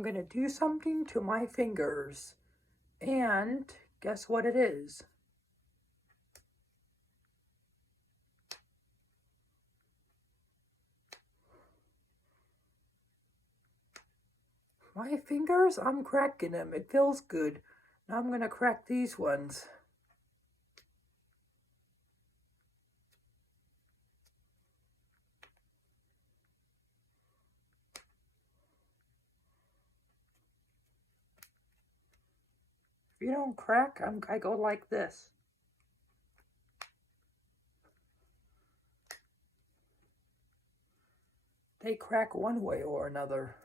I'm going to do something to my fingers. And guess what it is? My fingers, I'm cracking them. It feels good. Now I'm going to crack these ones. If you don't crack, I go like this. They crack one way or another.